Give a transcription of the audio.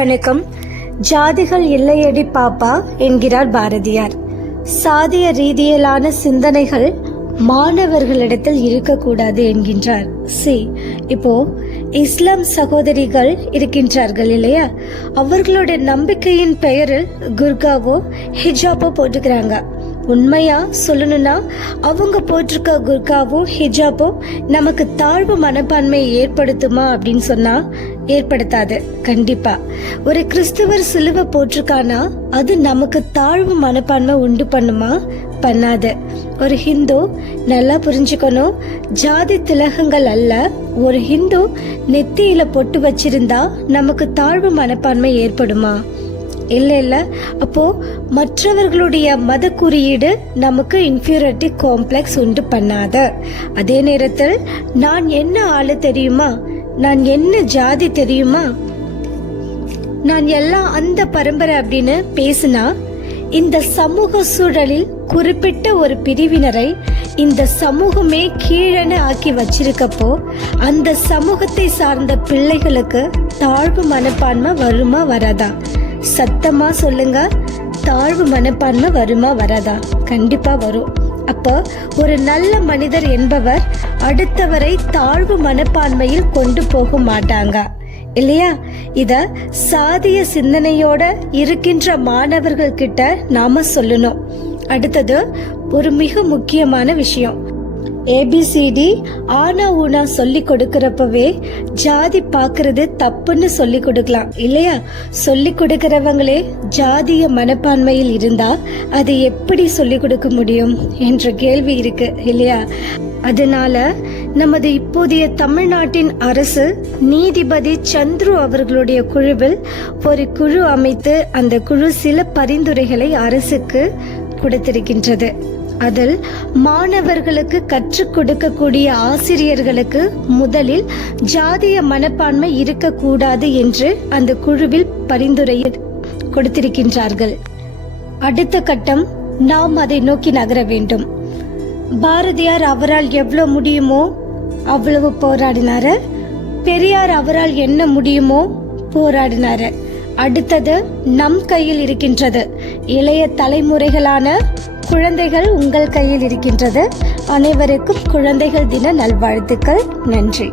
வணக்கம். ஜாதிகள் இல்லையடி பாப்பா என்கிறார் பாரதியார். சாதிய ரீதியிலான சிந்தனைகள் மாணவர்களிடத்தில் இருக்கக்கூடாது என்கின்றார். சி இப்போ இஸ்லாம் சகோதரிகள் இருக்கின்றார்கள் இல்லையா? அவர்களுடைய நம்பிக்கையின் பெயரில் குர்காவோ ஹிஜாபோ போட்டுக்கிறாங்க. உண்மையா சொல்லணும்னா அவங்க போட்டிருக்க குர்காவும் ஹிஜாபும் நமக்கு தாழ்வு மனப்பான்மையை ஏற்படுத்துமா அப்படின்னு சொன்னா ஏற்படுத்தாது. கண்டிப்பா. ஒரு கிறிஸ்தவர் சிலுவை போட்டிருக்கானா அது நமக்கு தாழ்வு மனப்பான்மை உண்டு பண்ணுமா? பண்ணாது. ஒரு ஹிந்து நல்லா புரிஞ்சுக்கணும் ஜாதி திலகங்கள் அல்ல. ஒரு ஹிந்து நெத்தியில பொட்டு வச்சிருந்தா நமக்கு தாழ்வு மனப்பான்மை ஏற்படுமா? இல்ல இல்ல. அப்போ மற்றவர்களுடைய மத குறியீடு நமக்கு இன்ஃபியூரிட்டி காம்ப்ளெக்ஸ் உண்டு பண்ணாத. அதே நேரத்தில் நான் என்ன ஆளு தெரியுமா? நான் என்ன ஜாதி தெரியுமா? நான் எல்லாம் அந்த பரம்பரை அப்படின்னு பேசினா இந்த சமூக சூழலில் குறிப்பிட்ட ஒரு பிரிவினரை இந்த சமூகமே கீழன ஆக்கி வச்சிருக்கப்போ அந்த சமூகத்தை சார்ந்த பிள்ளைகளுக்கு தாழ்வு மனப்பான்மை வருமா வராதா? சத்தமா சொல்லுங்க. தாழ்வு மனப்பான்மை வருமா வராதா? கண்டிப்பா வரும். அப்போ ஒரு நல்ல மனிதர் என்பவர் அடுத்தவரை தாழ்வு மனப்பான்மையில் கொண்டு போக மாட்டாங்க. இல்லையா? இத சாதிய சிந்தனையோட இருக்கின்ற மாணவர்கள் கிட்ட நாம சொல்லணும். அடுத்தது ஒரு மிக முக்கியமான விஷயம். ஏபிசிடி ஆனா ஊனா சொல்லி கொடுக்கறப்பவே ஜாதி பாக்குறது தப்புன்னு சொல்லி கொடுக்கலாம். இல்லையா? சொல்லி கொடுக்கறவங்களே ஜாதிய மனப்பான்மையில் இருந்தா அது எப்படி சொல்லி கொடுக்க முடியும் என்ற கேள்வி இருக்கு இல்லையா? அதனால நமது இப்போதைய தமிழ்நாட்டின் அரசு நீதிபதி சந்துரு அவர்களுடைய குழுவில் ஒரு குழு அமைத்து அந்த குழு சில பரிந்துரைகளை அரசுக்கு கொடுத்திருக்கின்றது. அதில் மாணவர்களுக்கு கற்றுக் கொடுக்கக்கூடிய ஆசிரியர்களுக்கு முதலில் ஜாதிய மனப்பான்மை இருக்கக்கூடாது என்று அந்த குழுவில் பரிந்துரை கொடுத்திருக்கின்றார்கள். அடுத்த கட்டம் நாம் அதை நோக்கி நகர வேண்டும். பாரதியார் அவரால் எவ்வளவு முடியுமோ அவ்வளவு போராடினாரு. பெரியார் அவரால் என்ன முடியுமோ போராடினாரு. அடுத்தது நம் கையில் இருக்கின்றது. இளைய தலைமுறைகளான குழந்தைகள் உங்கள் கையில் இருக்கின்றது. அனைவருக்கும் குழந்தைகள் தின நல்வாழ்த்துக்கள். நன்றி.